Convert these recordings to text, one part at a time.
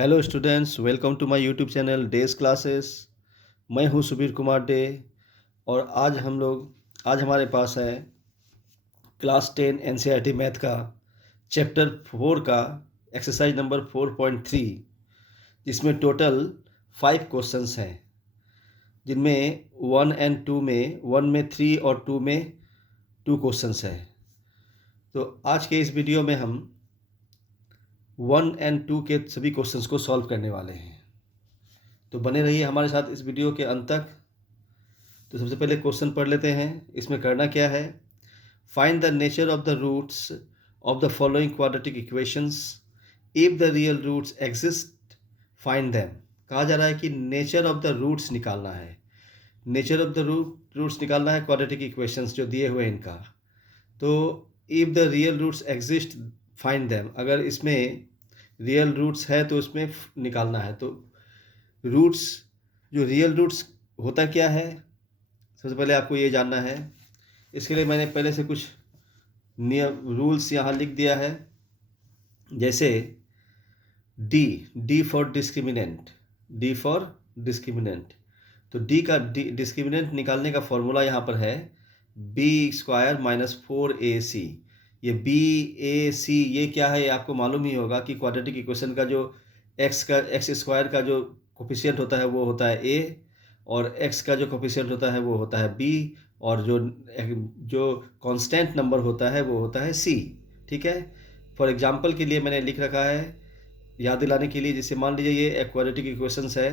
Hello students, welcome to my YouTube channel days classes. मैं हूं Subir Kumar day और आज हमारे पास है क्लास 10 एनसीईआरटी मैथ का चैप्टर 4 का एक्सरसाइज नंबर 4.3, जिसमें टोटल 5 क्वेश्चंस हैं, जिनमें 1 एंड 2 में 1 में 3 और 2 में 2 क्वेश्चंस हैं। तो आज के इस वीडियो में हम 1 एंड 2 के सभी क्वेश्चंस को सॉल्व करने वाले हैं। तो बने रहिए हमारे साथ इस वीडियो के अंत तक। तो सबसे पहले क्वेश्चन पढ़ लेते हैं। इसमें करना क्या है, find the nature of the roots of the following quadratic equations, if the real roots exist find them. कहा जा रहा है कि नेचर ऑफ द रूट्स निकालना है। नेचर ऑफ द रूट्स निकालना है क्वाड्रेटिक इक्वेशंस जो दिए हुए हैं इनका। तो if the real roots exist find them, अगर इसमें रियल रूट्स है तो उसमें निकालना है। तो रूट्स, जो रियल रूट्स होता क्या है, सबसे पहले आपको ये जानना है। इसके लिए मैंने पहले से कुछ नियम रूल्स यहाँ लिख दिया है। जैसे D for discriminant, D for discriminant. तो डी का डिस्क्रिमिनेंट निकालने का फॉर्मूला यहाँ पर है b² - 4ac। ये b/a/c ये क्या है, ये आपको मालूम ही होगा कि क्वाड्रेटिक इक्वेशन का जो x² का जो कोफिशिएंट होता है वो होता है a, और x का जो कोफिशिएंट होता है वो होता है b, और जो कांस्टेंट नंबर होता है वो होता है c। ठीक है, फॉर एग्जांपल के लिए मैंने लिख रखा है याद दिलाने के लिए। जैसे मान लीजिए ये क्वाड्रेटिक इक्वेशंस है,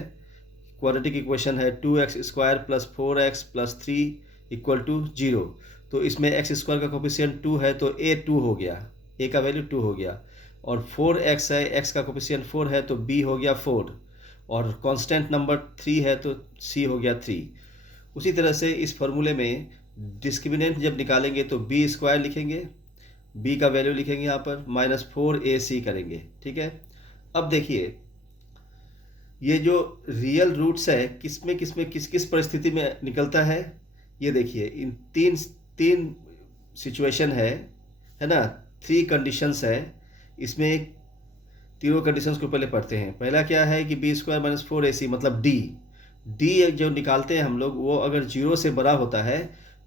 क्वाड्रेटिक इक्वेशन है 2x² + 4x + 3 = 0। तो इसमें x² का कोफिशिएंट 2 है तो a 2 हो गया, a का वैल्यू 2 हो गया। और 4x है, x का कोफिशिएंट 4 है तो b हो गया 4, और कांस्टेंट नंबर 3 है तो c हो गया 3। उसी तरह से इस फॉर्मूले में डिस्क्रिमिनेंट जब निकालेंगे तो b² लिखेंगे, b का वैल्यू लिखेंगे यहाँ पर -4ac करेंगे। ठीक है, अब देखिए ये जो रियल रूट्स है किस किस परिस्थिति में निकलता है। ये देखिए इन तीन सिचुएशन है ना, 3 कंडीशंस है। इसमें तीनों कंडीशंस को पहले पढ़ते हैं। पहला क्या है कि b² - 4ac मतलब डी जो निकालते हैं हम लोग, वो अगर 0 से बड़ा होता है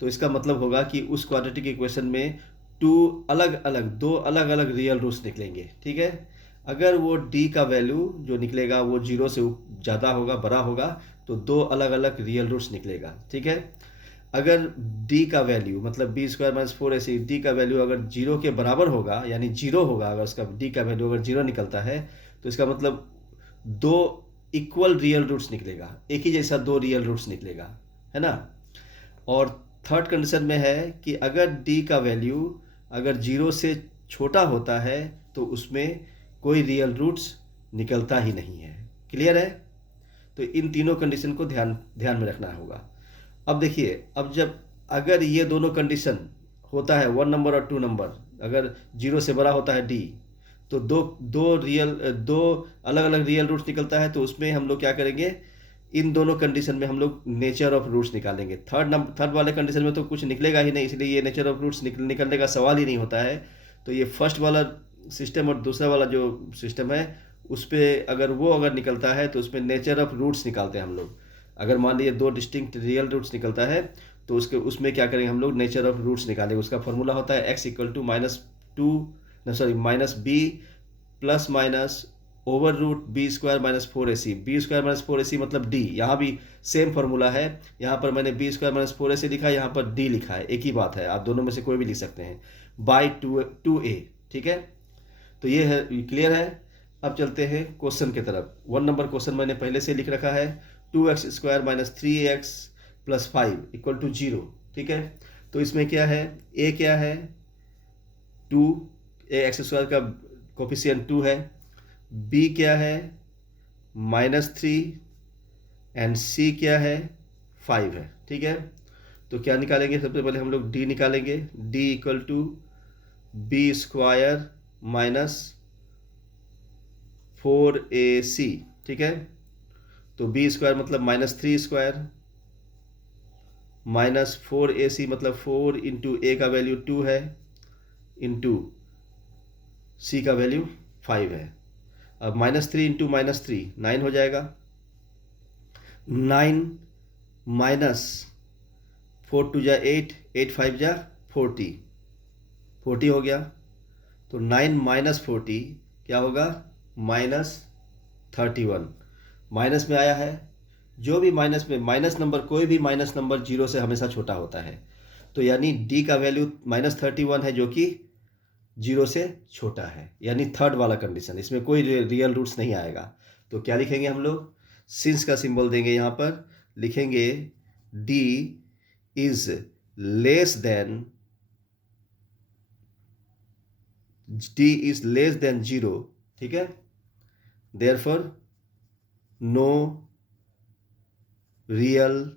तो इसका मतलब होगा कि उस क्वाड्रेटिक इक्वेशन में दो अलग अलग रियल रूट्स निकलेंगे। ठीक है, अगर वो d का वैल्यू जो निकलेगा वो 0 से ज़्यादा होगा, बड़ा होगा, तो 2 अलग अलग रियल रूट्स निकलेगा। ठीक है, अगर d का वैल्यू मतलब b² - 4ac d का वैल्यू अगर 0 के बराबर होगा, यानी 0 होगा, अगर उसका d का वैल्यू अगर 0 निकलता है तो इसका मतलब 2 इक्वल रियल रूट्स निकलेगा, एक ही जैसा 2 रियल रूट्स निकलेगा, है ना। और थर्ड कंडीशन में है कि अगर d का वैल्यू अगर 0 से छोटा होता है तो उसमें कोई रियल रूट्स निकलता ही नहीं है। क्लियर है, तो इन तीनों कंडीशन को ध्यान में रखना होगा। अब देखिए, अब जब अगर ये दोनों कंडीशन होता है 1 नंबर और 2 नंबर, अगर 0 से बड़ा होता है d, तो दो अलग अलग रियल रूट्स निकलता है, तो उसमें हम लोग क्या करेंगे, इन दोनों कंडीशन में हम लोग नेचर ऑफ रूट्स निकालेंगे। थर्ड वाले कंडीशन में तो कुछ निकलेगा ही नहीं, इसलिए ये नेचर ऑफ रूट्स निकलने का सवाल ही नहीं होता है। तो ये फर्स्ट वाला सिस्टम और दूसरा वाला जो सिस्टम है उस पर अगर निकलता है तो उसमें नेचर ऑफ रूट्स निकालते हैं हम लोग। अगर मान लीजिए 2 डिस्टिंक्ट रियल रूट्स निकलता है तो उसमें क्या करेंगे हम लोग, नेचर ऑफ रूट्स निकालेंगे। उसका फॉर्मूला होता है x = -b ± over root b² - 4ac। b² - 4ac मतलब d, यहाँ भी सेम फॉर्मूला है। यहाँ पर मैंने b² - 4ac लिखा है, यहाँ पर d लिखा है, एक ही बात है, आप दोनों में से कोई भी लिख सकते हैं, बाई 2a। ठीक है, तो ये है, क्लियर है। अब चलते हैं क्वेश्चन की तरफ। 1 नंबर क्वेश्चन मैंने पहले से लिख रखा है 2x² - 3x + 5 = 0। ठीक है, तो इसमें क्या है, a क्या है 2, x² का कोफिशिएंट 2 है, b क्या है -3, एंड c क्या है 5 है। ठीक है, तो क्या निकालेंगे, सबसे पहले हम लोग d निकालेंगे। d = b² - 4ac। ठीक है, तो b² मतलब -3² -4ac मतलब 4 इंटू a का वैल्यू 2 है, इंटू c का वैल्यू 5 है। अब -3 इंटू -3 9 हो जाएगा। 9 माइनस 4 2 जा 8, 8 5 जा 40, 40 हो गया। तो 9 माइनस 40 क्या होगा, -31। माइनस में आया है, जो भी माइनस में, माइनस नंबर, कोई भी माइनस नंबर 0 से हमेशा छोटा होता है। तो यानी डी का वैल्यू -31 है, जो कि 0 से छोटा है, यानी थर्ड वाला कंडीशन। इसमें कोई रियल रूट्स नहीं आएगा। तो क्या लिखेंगे हम लोग, सिंस का सिंबल देंगे, यहाँ पर लिखेंगे D is less than, D is less than 0, ठीक है। देयरफॉर नो रियल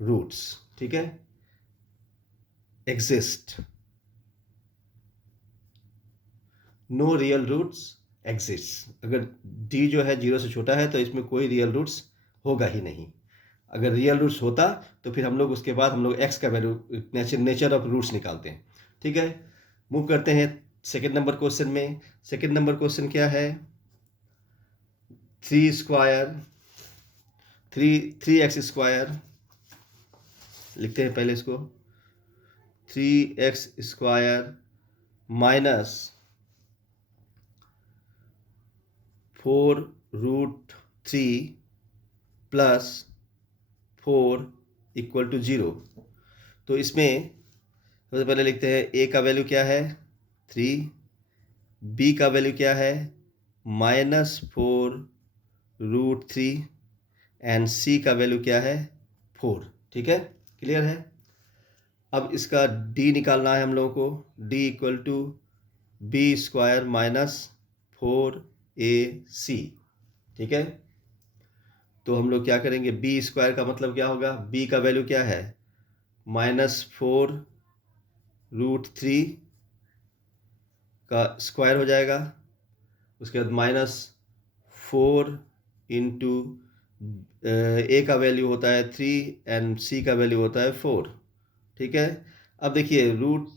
रूट्स, ठीक है, exist, no real roots exist. अगर डी जो है 0 से छोटा है तो इसमें कोई रियल रूट्स होगा ही नहीं। अगर रियल रूट्स होता तो फिर हम लोग उसके बाद हम लोग एक्स का वैल्यू, नेचर ऑफ रूट्स निकालते हैं, ठीक है। मूव करते हैं सेकेंड नंबर क्वेश्चन में। सेकेंड नंबर क्वेश्चन क्या है, 3x² लिखते हैं पहले इसको, 3x² minus 4√3 plus 4 equal to 0। तो इसमें सबसे पहले लिखते हैं ए का वैल्यू क्या है 3, बी का वैल्यू क्या है -4√3 एंड सी का वैल्यू क्या है 4, ठीक है, क्लियर है। अब इसका डी निकालना है हम लोगों को, D equal to b² minus 4ac, ठीक है। तो हम लोग क्या करेंगे, b² का मतलब क्या होगा, b का वैल्यू क्या है -4√3 का स्क्वायर हो जाएगा, उसके बाद -4 इंटू ए का वैल्यू होता है 3 एंड सी का वैल्यू होता है 4, ठीक है। अब देखिए रूट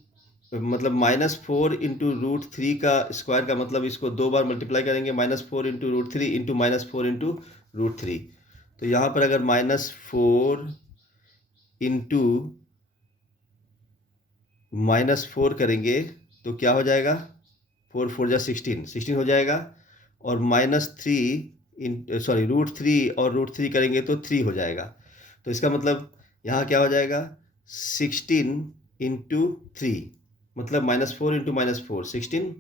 मतलब -4 इंटू √3 का स्क्वायर का मतलब इसको 2 बार मल्टीप्लाई करेंगे, -4 इंटू √3 इंटू -4 इंटू √3। तो यहाँ पर अगर -4 इंटू -4 करेंगे तो क्या हो जाएगा, 4 4 जा 16 हो जाएगा। और √3 और √3 करेंगे तो 3 हो जाएगा। तो इसका मतलब यहाँ क्या हो जाएगा 16 इंटू 3, मतलब -4 इंटू -4 16,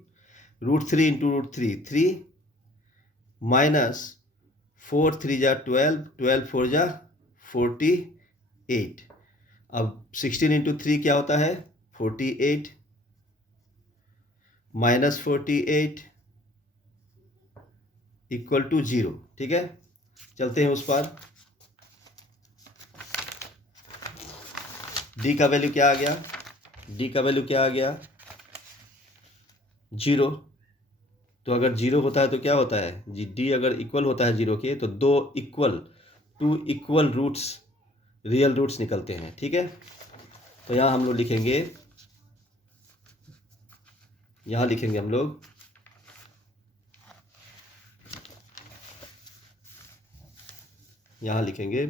√3 इंटू √3 3, -4 3 जा 12, 12 4 जा 48। अब 16 इंटू 3 क्या होता है 48, -48 इक्वल टू 0, ठीक है। चलते हैं उस पर, डी का वैल्यू क्या आ गया, डी का वैल्यू क्या आ गया 0। तो अगर 0 होता है तो क्या होता है जी, डी अगर इक्वल होता है 0 के तो 2 इक्वल रूट्स, रियल रूट्स निकलते हैं, ठीक है। तो यहाँ हम लोग लिखेंगे, यहाँ लिखेंगे हम लोग यहाँ लिखेंगे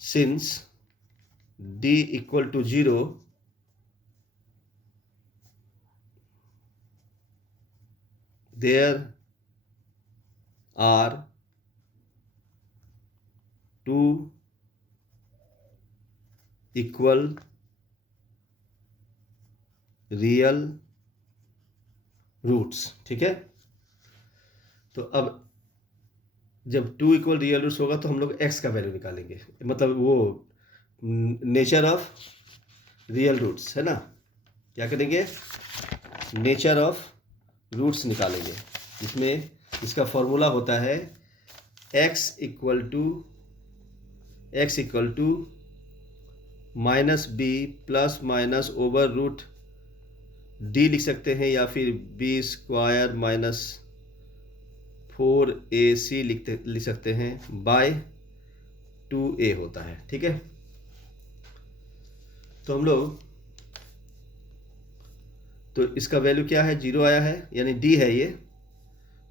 since d equal to 0 there are 2 equal real roots, ठीक है। तो अब जब 2 इक्वल रियल रूट्स होगा तो हम लोग x का वैल्यू निकालेंगे, मतलब वो नेचर ऑफ रियल रूट्स है ना। क्या करेंगे, नेचर ऑफ रूट्स निकालेंगे, इसमें इसका फॉर्मूला होता है x equal to -b plus minus over root d लिख सकते हैं, या फिर b² माइनस 4ac लिख सकते हैं, बाय 2a होता है, ठीक है। तो हम लोग तो इसका वैल्यू क्या है, 0 आया है, यानी डी है ये।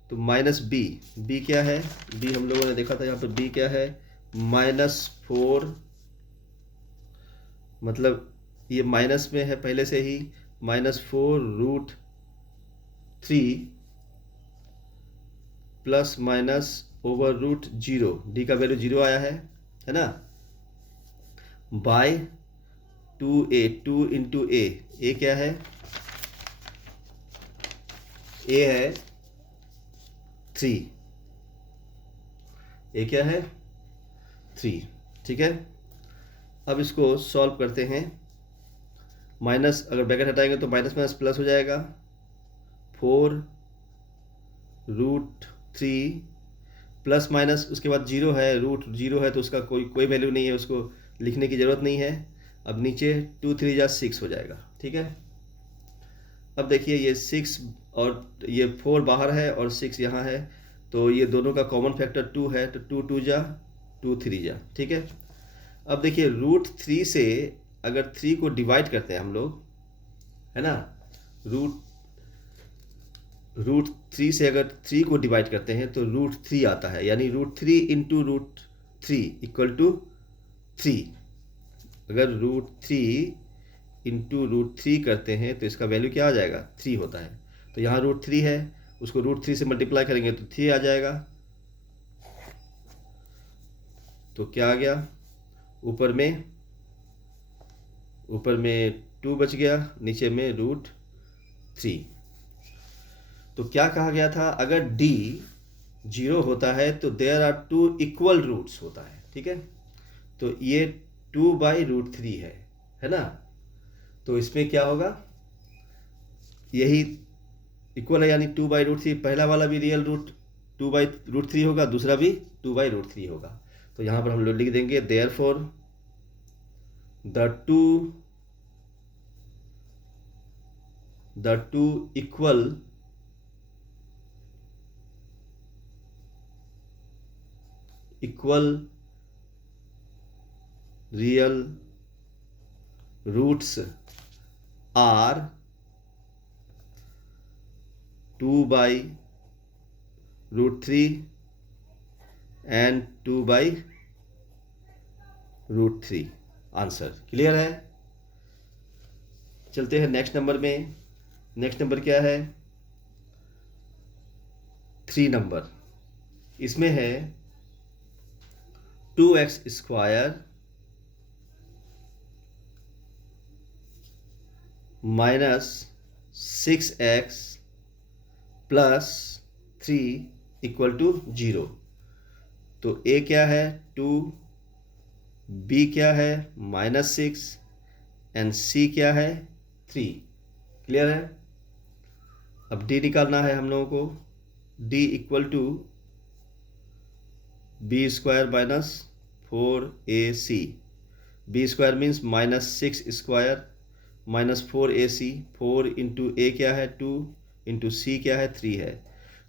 तो माइनस बी, बी क्या है, बी हम लोगों ने देखा था यहाँ पर, बी क्या है, -4, मतलब ये माइनस में है पहले से ही, -4√3 plus minus over root 0, D का वैल्यू 0 आया है ना, बाय 2a, 2 इंटू ए क्या है, ए है 3, ए क्या है 3, ठीक है। अब इसको सॉल्व करते हैं, माइनस अगर ब्रैकेट हटाएंगे तो माइनस माइनस प्लस हो जाएगा, 4√3 प्लस माइनस उसके बाद 0 है, रूट 0 है तो उसका कोई वैल्यू नहीं है, उसको लिखने की ज़रूरत नहीं है। अब नीचे 2 3 जा 6 हो जाएगा, ठीक है। अब देखिए ये 6 और ये 4 बाहर है और 6 यहाँ है, तो ये दोनों का कॉमन फैक्टर 2 है, तो 2 2 जा 2 3 जा, ठीक है। अब देखिए √3 से अगर 3 को डिवाइड करते हैं हम लोग, है ना, √3 से अगर 3 को डिवाइड करते हैं तो √3 आता है, यानी √3 इंटू √3 इक्वल टू 3। अगर √3 इंटू √3 करते हैं तो इसका वैल्यू क्या आ जाएगा, 3 होता है। तो यहाँ √3 है, उसको √3 से मल्टीप्लाई करेंगे तो 3 आ जाएगा। तो क्या आ गया, ऊपर में 2 बच गया, नीचे में √3। तो क्या कहा गया था, अगर d 0 होता है तो देयर आर 2 इक्वल रूट्स होता है, ठीक है। तो ये 2/√3 है ना, तो इसमें क्या होगा, यही इक्वल है, यानी 2/√3, पहला वाला भी रियल रूट 2/√3 होगा, दूसरा भी 2/√3 होगा। तो यहाँ पर हम लोग लिख देंगे therefore the two equal real roots are 2/√3 and 2/√3। Answer clear है। चलते हैं नेक्स्ट नंबर में। नेक्स्ट नंबर क्या है, 3 नंबर। इसमें है 2x² minus 6x plus 3 equal to 0। तो a क्या है 2, b क्या है -6 एंड c क्या है 3। क्लियर है। अब d निकालना है हम लोगों को, d equal to b² minus 4ac। b² means -6² minus 4ac, 4 into a क्या है 2 इंटू सी क्या है 3 है।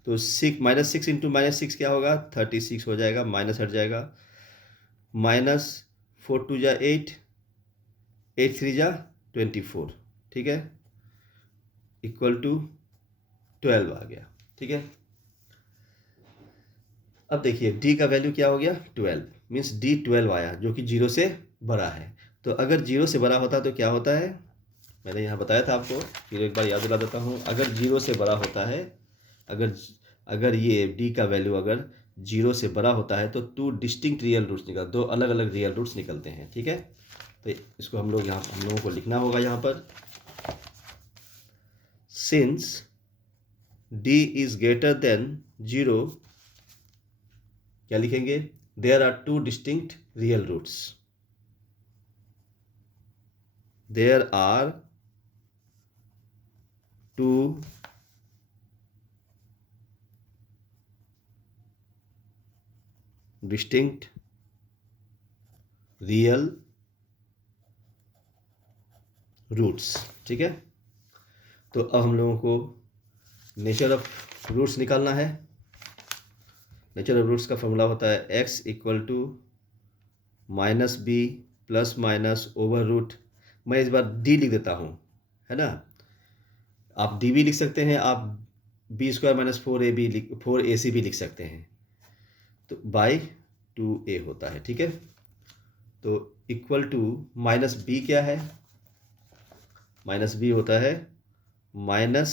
तो -6 इंटू -6 क्या होगा, 36 हो जाएगा, माइनस हट जाएगा, -4 2 जा 8, 8 3 जा 24, ठीक है, इक्वल टू 12 आ गया, ठीक है। अब देखिए d का वैल्यू क्या हो गया 12, मीन्स d 12 आया, जो कि 0 से बड़ा है। तो अगर 0 से बड़ा होता तो क्या होता है, मैंने यहाँ बताया था आपको, फिर एक बार याद दिला देता हूँ। अगर 0 से बड़ा होता है, अगर ये d का वैल्यू अगर 0 से बड़ा होता है तो 2 डिस्टिंक्ट रियल रूट्स निकल, 2 अलग अलग रियल रूट्स निकलते हैं, ठीक है। तो इसको हम लोगों को लिखना होगा यहाँ पर, since d is greater than 0, क्या लिखेंगे, there are 2 distinct real roots, there are 2 distinct real roots, ठीक है। तो अब हम लोगों को नेचर ऑफ रूट्स निकालना है। नेचर ऑफ रूट्स का फॉर्मूला होता है x equal to -b plus minus over root, मैं इस बार d लिख देता हूँ, है ना। आप डी भी लिख सकते हैं, आप बी स्क्वायर माइनस 4AC भी लिख सकते हैं, तो बाई 2A होता है। ठीक है, तो इक्वल टू माइनस बी क्या है, माइनस बी होता है माइनस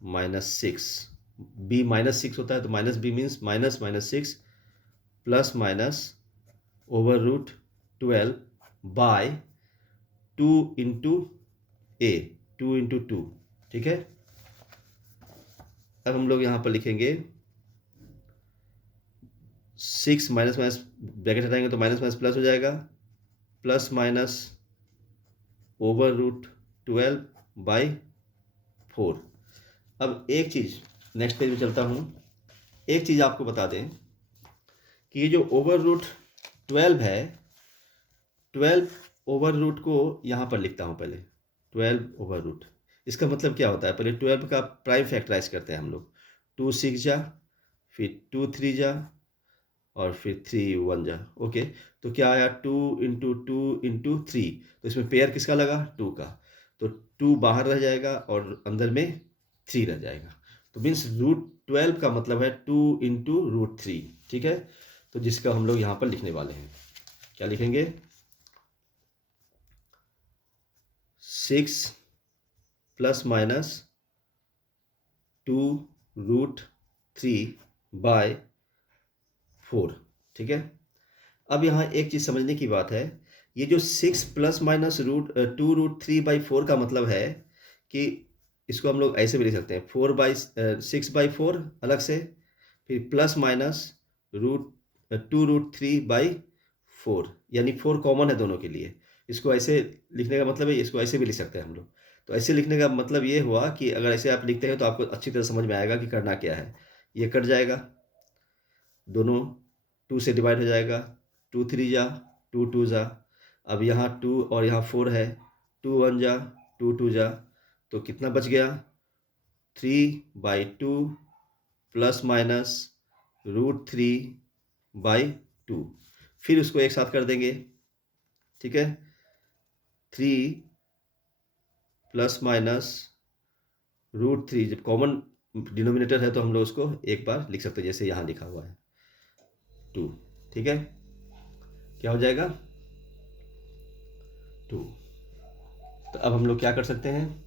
माइनस 6, बी माइनस 6 होता है, तो minus b means minus minus 6 plus minus over root 12 by 2 into a, 2 into 2। ठीक है, अब हम लोग यहाँ पर लिखेंगे 6 माइनस माइनस ब्रैकेट हटाएंगे तो माइनस माइनस प्लस हो जाएगा, plus minus over root 12 by 4। अब एक चीज़, नेक्स्ट पेज में चलता हूँ, एक चीज़ आपको बता दें कि ये जो ओवर रूट 12 है, 12 ओवर रूट को यहाँ पर लिखता हूँ पहले, 12 ओवर रूट, इसका मतलब क्या होता है, पहले 12 का प्राइम फैक्टराइज करते हैं हम लोग, 2 6 जा, फिर 2 3 जा, और फिर 3 1 जा। ओके, तो क्या आया, 2 इंटू 2 इंटू 3, तो इसमें पेयर किसका लगा, 2 का, तो 2 बाहर रह जाएगा और अंदर में 3 रह जाएगा, तो मीन्स रूट 12 का मतलब है 2 इंटू रूट 3। ठीक है, तो जिसका हम लोग यहाँ पर लिखने वाले हैं, क्या लिखेंगे, 6 प्लस माइनस 2 रूट 3 बाय 4। ठीक है, अब यहाँ एक चीज़ समझने की बात है, ये जो 6 प्लस माइनस 2 रूट 3 बाई 4 का मतलब है कि इसको हम लोग ऐसे भी लिख सकते हैं, 6 बाई 4 अलग से, फिर प्लस माइनस 2 रूट 3 बाई 4, यानी 4 कॉमन है दोनों के लिए। इसको ऐसे लिखने का मतलब है, इसको ऐसे भी लिख सकते हैं हम लोग। तो ऐसे लिखने का मतलब ये हुआ कि अगर ऐसे आप लिखते हैं तो आपको अच्छी तरह समझ में आएगा कि करना क्या है। ये कट जाएगा, दोनों 2 से डिवाइड हो जाएगा, 2 3 जा, 2 2 जा, अब यहाँ 2 और यहाँ 4 है, 2 1 जा, 2 2 जा, तो कितना बच गया, 3 by 2 plus minus root 3 by 2, फिर उसको एक साथ कर देंगे। ठीक है, 3 प्लस माइनस रूट 3, जब कॉमन डिनोमिनेटर है तो हम लोग उसको एक बार लिख सकते हैं, जैसे यहाँ लिखा हुआ है 2। ठीक है, क्या हो जाएगा, 2। तो अब हम लोग क्या कर सकते हैं,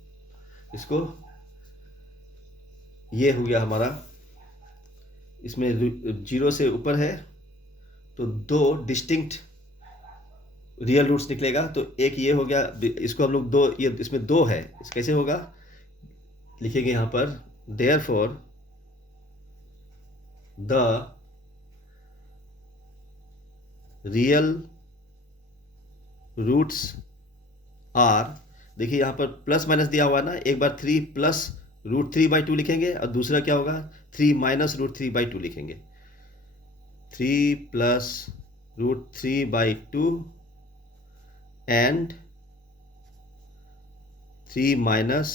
इसको, ये हो गया हमारा, इसमें 0 से ऊपर है तो 2 डिस्टिंक्ट रियल रूट्स निकलेगा, तो एक ये हो गया, इसको हम लोग 2, ये इसमें 2 है, इस कैसे होगा, लिखेंगे यहाँ पर, therefore the real roots are, देखिए यहाँ पर प्लस माइनस दिया हुआ है ना, एक बार 3 प्लस रूट 3 बाई 2 लिखेंगे और दूसरा क्या होगा, 3 माइनस रूट 3 बाई 2 लिखेंगे, 3 plus root 3 by 2 and 3 minus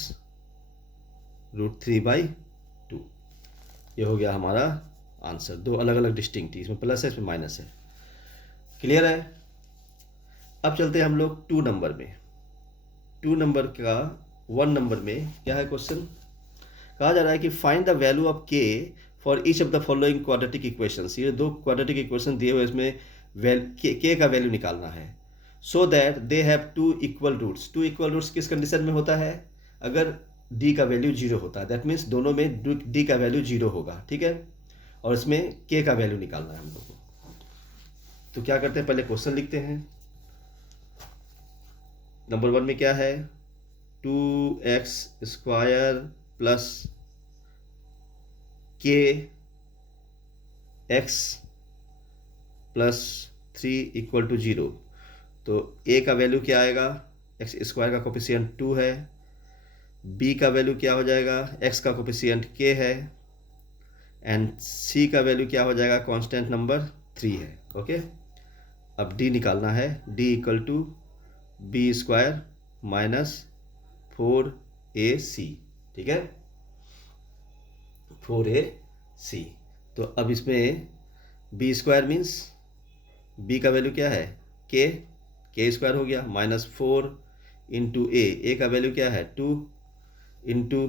root 3 by 2। ये हो गया हमारा आंसर, दो अलग अलग डिस्टिंक्ट, इसमें प्लस है इसमें माइनस है। क्लियर है, अब चलते हैं हम लोग 2 नंबर में। 2 नंबर का 1 नंबर में क्या है क्वेश्चन, कहा जा रहा है कि फाइंड द वैल्यू ऑफ के for each of the following quadratic equations. ये 2 क्वाड्रेटिक इक्वेशन दिए हुए, इसमें के का वैल्यू निकालना है, so that they have 2 equal roots. 2 equal roots किस कंडीशन में होता है, अगर डी का वैल्यू 0 होता है, दैट मीन्स दोनों में डी का वैल्यू 0 होगा। ठीक है, और इसमें के का वैल्यू निकालना है हम लोग को। तो क्या करते हैं, पहले क्वेश्चन लिखते हैं। नंबर 1 में क्या है, 2x स्क्वायर प्लस के एक्स प्लस 3 इक्वल टू 0। तो a का वैल्यू क्या आएगा, एक्स स्क्वायर का कोफिशिएंट 2 है, b का वैल्यू क्या हो जाएगा, x का कोफिशिएंट k है, एंड c का वैल्यू क्या हो जाएगा, कांस्टेंट नंबर 3 है। ओके, अब d निकालना है, d equal to B square minus 4ac। ठीक है, 4ac। तो अब इसमें बी स्क्वायर मीन्स बी का वैल्यू क्या है, के स्क्वायर हो गया, माइनस 4 इंटू ए का वैल्यू क्या है 2 इंटू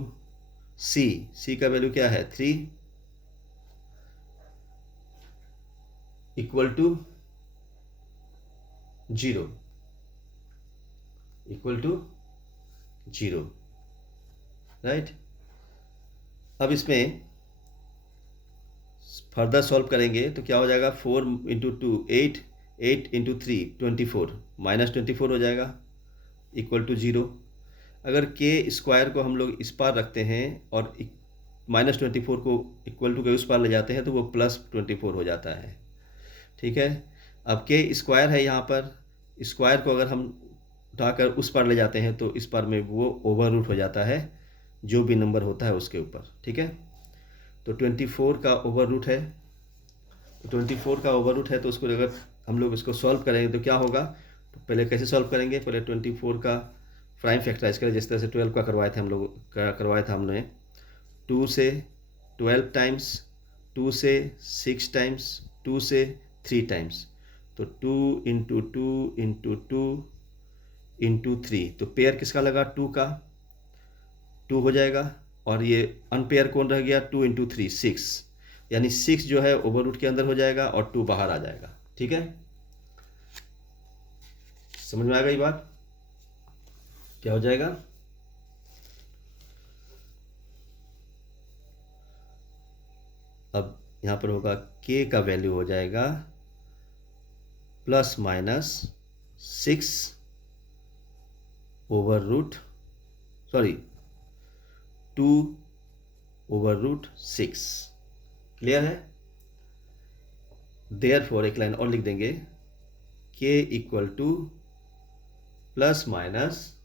सी का वैल्यू क्या है 3 equal to 0 equal to 0, right. अब इसमें फर्दर सॉल्व करेंगे तो क्या हो जाएगा, 4 इंटू 2 8, 8 इंटू 3 24, -24 हो जाएगा इक्वल टू 0। अगर के स्क्वायर को हम लोग इस पार रखते हैं और -24 को इक्वल टू के उस पार ले जाते हैं तो वो +24 हो जाता है, ठीक है। अब के स्क्वायर है यहाँ पर, स्क्वायर को अगर हम उठाकर उस पार ले जाते हैं तो इस पार में वो ओवर रूट हो जाता है जो भी नंबर होता है उसके ऊपर, ठीक है। तो 24 का ओवर रूट है, तो 24 का ओवर रूट है तो उसको अगर हम लोग इसको सॉल्व करेंगे तो क्या होगा, तो पहले कैसे सॉल्व करेंगे, पहले 24 का प्राइम फैक्टराइज करें जिस तरह से 12 का करवाए थे हम लोग, करवाया था हमने। 2 से 12 टाइम्स, 2 से 6 टाइम्स, 2 से 3 टाइम्स, तो 2 इंटू 2 इंटू 2 इंटू 3, तो पेयर किसका लगा, 2 का, 2 हो जाएगा। और ये अनपेयर कौन रह गया, 2 इंटू 3 6, यानी 6 जो है ओवर रूट के अंदर हो जाएगा और 2 बाहर आ जाएगा, ठीक है। समझ में आ गई बात, क्या हो जाएगा, अब यहाँ पर होगा के का वैल्यू हो जाएगा ±6 over root, sorry 2 over root 6, clear है। देयरफॉर एक लाइन और लिख देंगे, के इक्वल टू प्लस माइनस,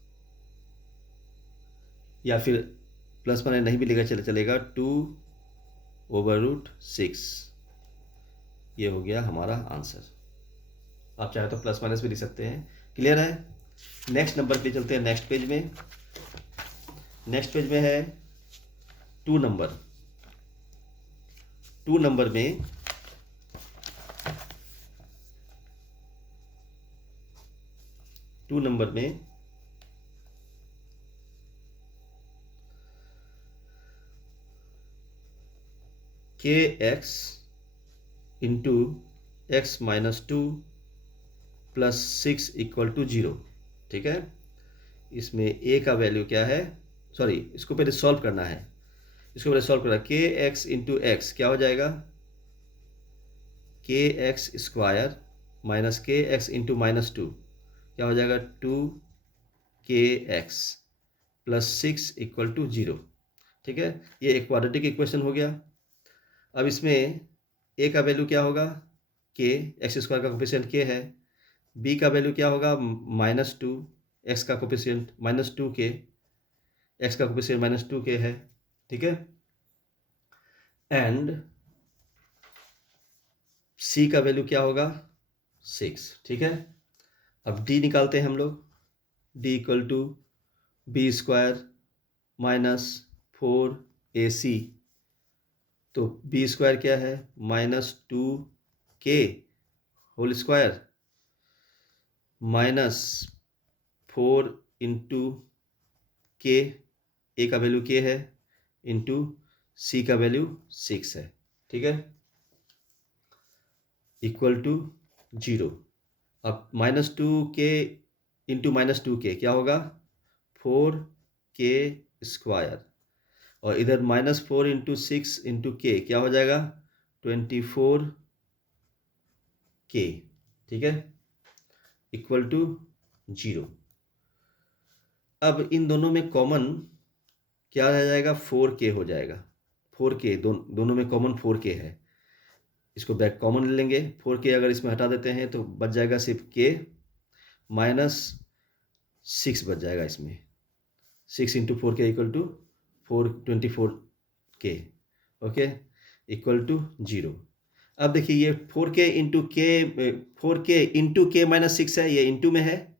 या फिर प्लस माइनस नहीं भी लिखा चलेगा, 2 ओवर रूट 6, ये हो गया हमारा आंसर। आप चाहे तो प्लस माइनस भी लिख सकते हैं, क्लियर है। नेक्स्ट नंबर पे चलते हैं, नेक्स्ट पेज में। नेक्स्ट पेज में है 2 नंबर। 2 नंबर में K X into X minus 2 plus 6 equal to 0, ठीक है। इसमें ए का वैल्यू क्या है, सॉरी इसको पहले सॉल्व करना है, इसको पहले सॉल्व करना है। के एक्स इंटू एक्स क्या हो जाएगा, के एक्स स्क्वायर माइनस के एक्स इंटू -2 क्या हो जाएगा, 2 KX प्लस 6 इक्वल टू 0, ठीक है। ये एक क्वाड्रेटिक इक्वेशन हो गया। अब इसमें ए का वैल्यू क्या होगा, के, एक्स स्क्वायर का कोफिशिएंट के है। बी का वैल्यू क्या होगा, -2, एक्स का कोफिशिएंट -2K, एक्स का कोफिशिएंट -2K है, ठीक है। एंड सी का वैल्यू क्या होगा, 6, ठीक है। अब डी निकालते हैं हम लोग, D equal to B square -4AC, तो बी स्क्वायर क्या है, -2K होल स्क्वायर -4 इंटू के, ए का वैल्यू के है, इंटू सी का वैल्यू 6 है, ठीक है, इक्वल टू 0। अब -2K इंटू -2K क्या होगा, 4K स्क्वायर, और इधर -4 इंटू 6 इंटू के क्या हो जाएगा, 24K, ठीक है, इक्वल टू 0। अब इन दोनों में कॉमन क्या रह जाएगा, 4K हो जाएगा, 4K दोनों में कॉमन 4K है, इसको बैक कॉमन ले लेंगे। 4K अगर इसमें हटा देते हैं तो बच जाएगा सिर्फ K -6 बच जाएगा इसमें, 6 into 4K equal to 424K, okay, equal to 0। अब देखिए ये 4K इंटू K -6 है, ये इंटू में है,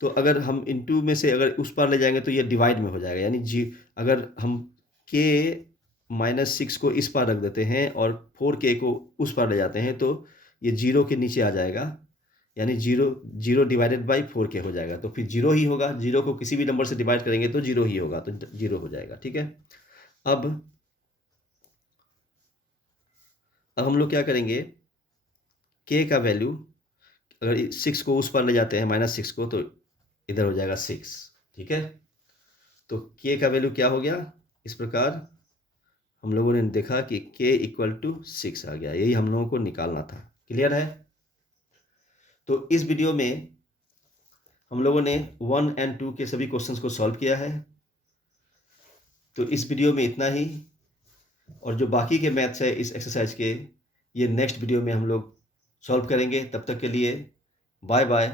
तो अगर हम इंटू में से अगर उस पार ले जाएंगे तो ये डिवाइड में हो जाएगा, यानी अगर हम K -6 को इस पार रख देते हैं और 4K को उस पार ले जाते हैं तो ये 0 के नीचे आ जाएगा, यानी 0 डिवाइडेड बाई 4K हो जाएगा, तो फिर 0 ही होगा। 0 को किसी भी नंबर से डिवाइड करेंगे तो 0 ही होगा, तो 0 हो जाएगा, ठीक है। अब हम लोग क्या करेंगे, k का वैल्यू अगर 6 को उस पर ले जाते हैं -6 को, तो इधर हो जाएगा 6, ठीक है। तो k का वैल्यू क्या हो गया, इस प्रकार हम लोगों ने देखा कि k = 6 आ गया, यही हम लोगों को निकालना था। क्लियर है? तो इस वीडियो में हम लोगों ने 1 और 2 के सभी क्वेश्चंस को सॉल्व किया है। तो इस वीडियो में इतना ही, और जो बाकी के मैथ्स है इस एक्सरसाइज के, ये नेक्स्ट वीडियो में हम लोग सॉल्व करेंगे। तब तक के लिए बाय बाय।